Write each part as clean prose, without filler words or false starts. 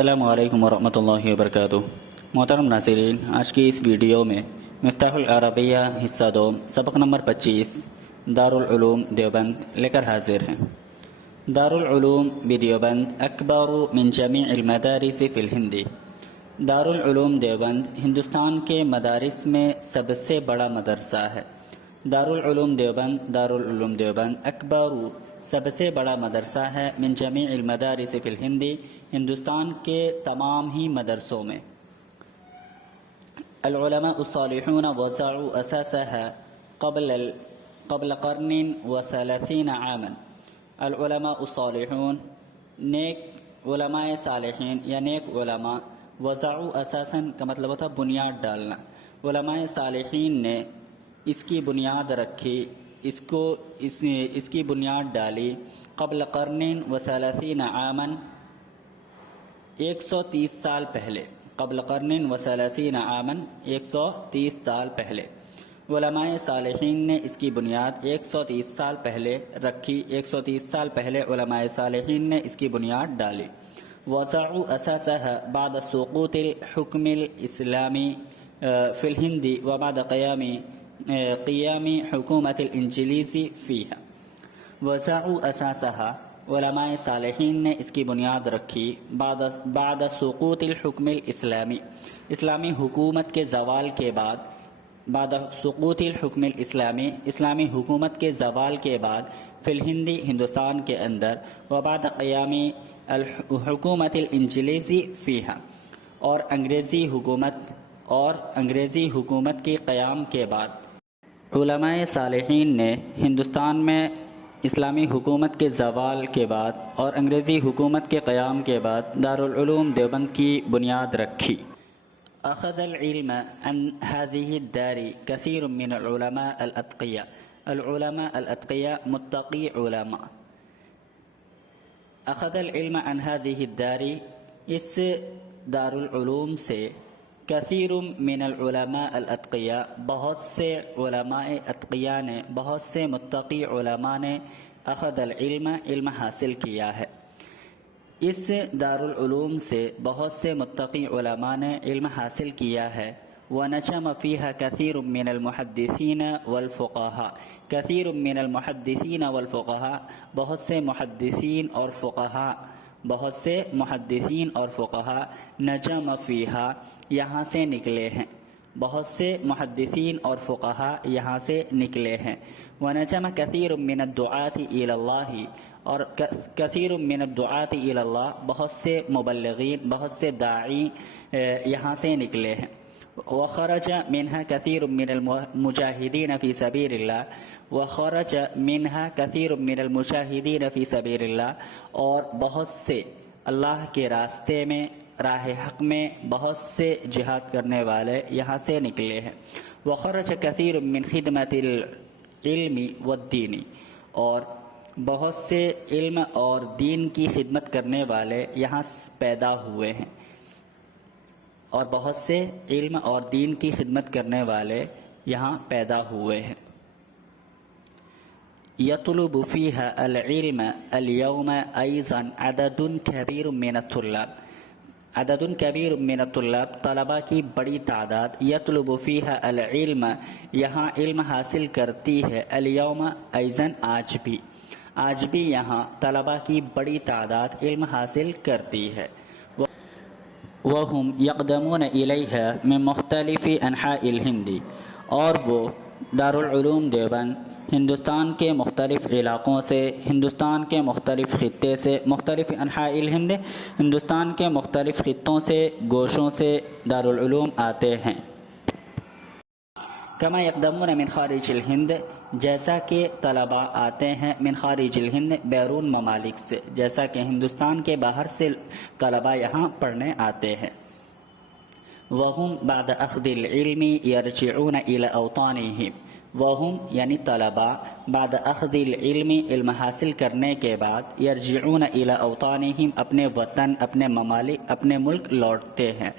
السلام علیکم ورحمۃ اللہ وبرکاتہ۔ محترم ناظرین، آج کی اس ویڈیو میں مفتاح العربیہ حصہ 2 سبق نمبر 25 دارالعلوم دیوبند لے کر حاضر ہیں۔ دارالعلوم بدیوبند اکبر من جمیع المدارس فی الہند۔ دارالعلوم دیوبند ہندوستان کے مدارس میں سب سے بڑا مدرسہ ہے۔ دارالعلوم دیوبند اکبر سب سے بڑا مدرسہ ہے من جمیع المدارس فی الہند، ہندوستان کے تمام ہی مدرسوں میں۔ العلماء الصالحون وضعوا اساسها قبل قرن و30 عاما۔ العلماء الصالحون نیک علماء صالحین یا نیک علماء، وضعوا اساسا کا مطلب ہوتا بنیاد ڈالنا۔ علماء صالحین نے اس کی بنیاد رکھی، اس کی بنیاد ڈالی قبل قرن و30 عاما، 130 سال پہلے۔ قبل قرن و30 عاما، 130 سال پہلے علماء صالحین نے اس کی بنیاد 130 سال پہلے رکھی۔ 130 سال پہلے علماء صالحین نے اس کی بنیاد ڈالی۔ وضعوا اساسها بعد سقوط الحکم الاسلامی فی الہند وبعد قیام حکومت الانجلیزی فیہا۔ وضعوا اساسها، علماء صالحین نے اس کی بنیاد رکھی بعد سقوط الحکم الاسلامی، اسلامی حکومت کے زوال کے بعد۔ بعد سقوط الحکم الاسلامی، اسلامی حکومت کے زوال کے بعد، فی الہند، ہندوستان کے اندر، وبعد قیام حکومت الانجلیزی فیہا، اور انگریزی حکومت کے قیام کے بعد، علماء صالحین نے ہندوستان میں اسلامی حکومت کے زوال کے بعد اور انگریزی حکومت کے قیام کے بعد دارالعلوم دیوبند کی بنیاد رکھی۔ اخذ العلم عن هذه الدار كثير من العلماء الاتقیاء۔ العلماء الاتقیاء متقی علماء۔ اخذ العلم عن هذه الدار، اس دارالعلوم سے، کثیر من العلماء الاتقیاء، بہت سے علماء اتقیاء نے، بہت سے متقی علماء نے، اخذ العلم، علم حاصل کیا ہے۔ اس دارالعلوم سے بہت سے متقی علماء نے علم حاصل کیا ہے۔ ونجم فیہا کثیر من المحدثین والفقہاء۔ کثیر من المحدثین والفقہاء، بہت سے محدثین اور فقہاء، نجم فیہا، یہاں سے نکلے ہیں۔ بہت سے محدثین اور فقہاء یہاں سے نکلے ہیں۔ ونجم کثیر من الدعاة الی اللہ، اور کثیر من الدعاة الی اللہ، بہت سے مبلغین، بہت سے داعی یہاں سے نکلے ہیں۔ وخرج منها کثیر من المجاہدین فی سبیل اللہ، وخرج منها کثیر من المجاہدین فی سبیل اللہ، اور بہت سے اللہ کے راستے میں، راہ حق میں بہت سے جہاد کرنے والے یہاں سے نکلے ہیں۔ وخرج کثیر من خدمت العلم والدین، اور بہت سے علم اور دین کی خدمت کرنے والے یہاں پیدا ہوئے ہیں، اور بہت سے علم اور دین کی خدمت کرنے والے یہاں پیدا ہوئے ہیں۔ یطلب فیہا العلم اليوم ایضا عدد کبیر من الطلاب۔ عدد کبیر من الطلاب، طلباء کی بڑی تعداد، یطلب فیہا العلم، یہاں علم حاصل کرتی ہے، اليوم ایضا، آج بھی یہاں طلباء کی بڑی تعداد علم حاصل کرتی ہے۔ وہم یقدمون الیہا من مختلف انحاء الہند، اور وہ دارالعلوم دیوبند ہندوستان کے مختلف علاقوں سے، ہندوستان کے مختلف خطے سے، مختلف انحاء الہند، ہندوستان کے مختلف خطوں سے، گوشوں سے دارالعلوم آتے ہیں۔ کما یقدمون من خارج الہند، جیسا کہ طلباء آتے ہیں من خارج الہند، بیرون ممالک سے، جیسا کہ ہندوستان کے باہر سے طلباء یہاں پڑھنے آتے ہیں۔ وہم بعد اخذ العلم یرجعون الی اوطانہم، وہم یعنی طلباء، بعد اخذ العلم علم حاصل کرنے کے بعد یرجعون الی اوطانہم اپنے وطن اپنے ممالک اپنے ملک لوٹتے ہیں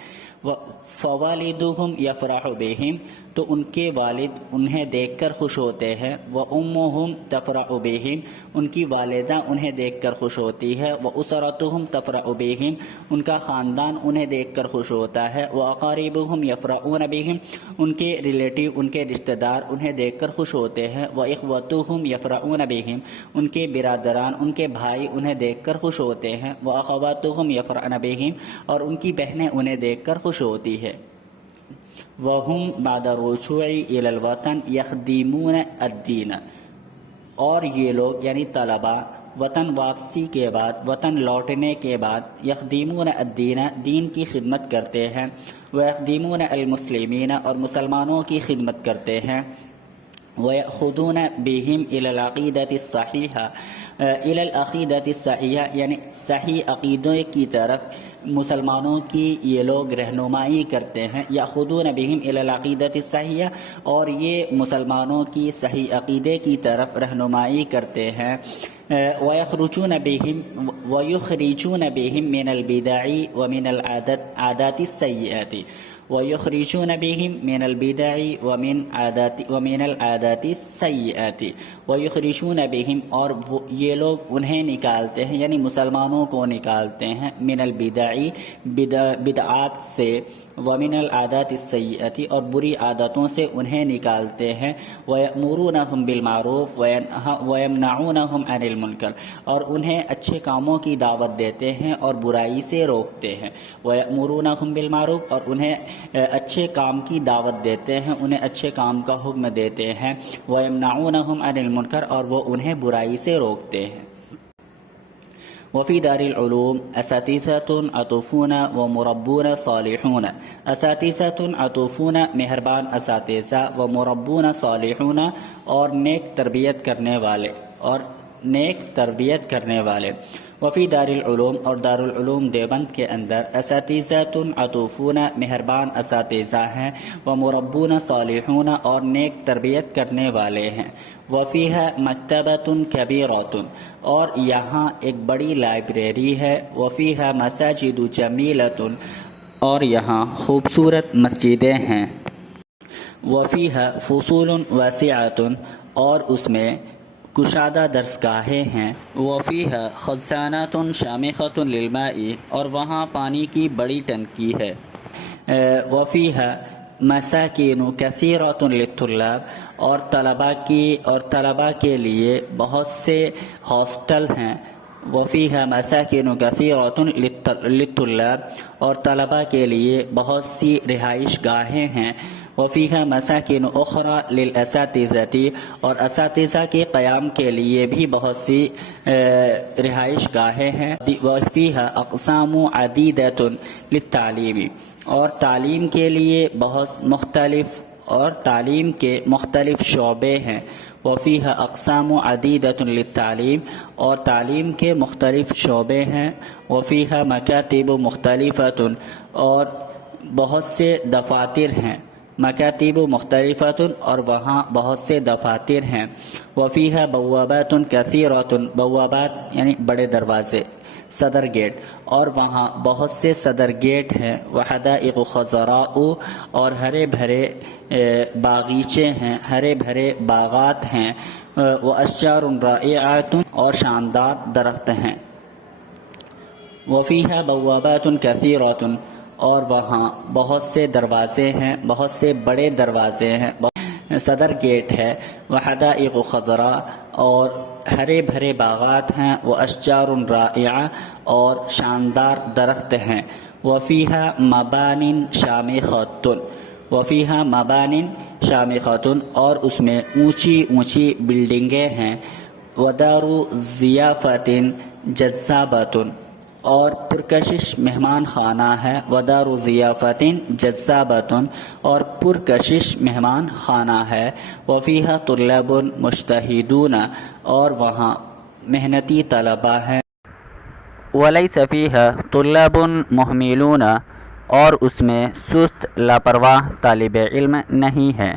فوالدہم یفرح بہم تو ان کے والد انہیں دیکھ کر خوش ہوتے ہیں وامہم تفرح بہم ان کی والدہ انہیں دیکھ کر خوش ہوتی ہے واسرتہم تفرح بہم ان کا خاندان انہیں دیکھ کر خوش ہوتا ہے واقاربہم یفرحون بہم ان کے ریلیٹیو ان کے رشتہ دار انہیں دیکھ کر خوش ہوتے ہیں واخوتہم یفرحون بہم ان کے برادران ان کے بھائی انہیں دیکھ کر خوش ہوتے ہیں واخواتہم یفرحن بہم اور ان کی بہنیں انہیں دیکھ کر خوش ہوتی ہے وَهُمْ بَعْدَ الرُّجُوعِ إِلَى الْوَطَنِ يَخْدِمُونَ الدِّينَ اور یہ لوگ یعنی طلبہ وطن واپسی کے بعد وطن لوٹنے کے بعد یخدمون الدین دین کی خدمت کرتے ہیں ویخدمون المسلمین اور مسلمانوں کی خدمت کرتے ہیں وَيَأْخُذُونَ بِهِمْ إِلَى الْعَقِيدَةِ الصَّحِيحَةِ إِلَى الْعَقِيدَةِ الصَّحِيحَةِ یعنی صحیح عقیدے کی طرف مسلمانوں کی یہ لوگ رہنمائی کرتے ہیں یأخذون بہم الی العقیدۃ الصحیحہ اور یہ مسلمانوں کی صحیح عقیدے کی طرف رہنمائی کرتے ہیں ویخرجون بہم من البدع ومن العادات السیئات ویخرجون بہم من البدع ومن العادات السیئات ویخرجون بہم اور یہ لوگ انہیں نکالتے ہیں یعنی مسلمانوں کو نکالتے ہیں من البدع بدعات سے ومن العادات السیئات اور بری عادتوں سے انہیں نکالتے ہیں ویأمرونہم بالمعروف ویمنعونہم عن المنکر اور انہیں اچھے کاموں کی دعوت دیتے ہیں اور برائی سے روکتے ہیں ویأمرونہم بالمعروف اور انہیں اچھے کام کی دعوت دیتے ہیں انہیں اچھے کام کا حکم دیتے ہیں ویمنعونہم عن المنکر اور وہ انہیں برائی سے روکتے ہیں وفی دار العلوم اساتذۃ عطوفون ومربون صالحون اساتذۃ عطوفون مہربان اساتذہ ومربون صالحون اور نیک تربیت کرنے والے وفی دار العلوم اور دار العلوم دیوبند کے اندر اساتذۃ عطوفون مہربان اساتذہ ہیں ومربون صالحون اور نیک تربیت کرنے والے ہیں وفیہا مکتبۃ کبیرۃ اور یہاں ایک بڑی لائبریری ہے وفیہا مساجد جمیلۃ اور یہاں خوبصورت مسجدیں ہیں وفیہا فصول واسعۃ اور اس میں کشادہ درسگاہیں ہیں وفیہا خزانات شامخۃ للماء اور وہاں پانی کی بڑی ٹنکی ہے وفیہا مساکین کثیرۃ للطلاب اور طلباء کے لیے بہت سے ہاسٹل ہیں وفیہا مساکین کثیرۃ للطلاب اور طلباء کے لیے بہت سی رہائش گاہیں ہیں وفیہا مساکن اخرى للاساتذۃ اور اساتذہ کے قیام کے لیے بھی بہت سی رہائش گاہیں ہیں وفیہا اقسام عدیدۃ للتعلیم اور تعلیم کے لیے بہت مختلف شعبے ہیں وفیہا اقسام عدیدۃ للتعلیم اور تعلیم کے مختلف شعبے ہیں وفیہا مکاتب مختلفۃ اور بہت سے دفاتر ہیں مکاتب مختلفۃ اور وہاں بہت سے دفاتر ہیں وفیہا بوابات کثیرۃ بوابات یعنی بڑے دروازے صدر گیٹ اور وہاں بہت سے صدر گیٹ ہیں وحدائق خضراء اور ہرے بھرے باغیچے ہیں ہرے بھرے باغات ہیں واشجار رائعات اور شاندار درخت ہیں وفیہا بوابات کثیرۃ اور وہاں بہت سے دروازے ہیں بہت سے بڑے دروازے ہیں صدر گیٹ ہے وحدائق خضراء اور ہرے بھرے باغات ہیں واشجار رائعہ اور شاندار درخت ہیں وفیہا مبان شامخۃ وفیہا مبان شامخۃ اور اس میں اونچی بلڈنگیں ہیں ودار ضیافت جذابۃ اور پرکشش مہمان خانہ ہے ودار ضیافت جذابۃ اور پرکشش مہمان خانہ ہے وفیہا طلاب مجتہدون اور وہاں محنتی طلبہ ہیں ولیس فیہا طلاب مہملون اور اس میں سست لاپرواہ طالب علم نہیں ہے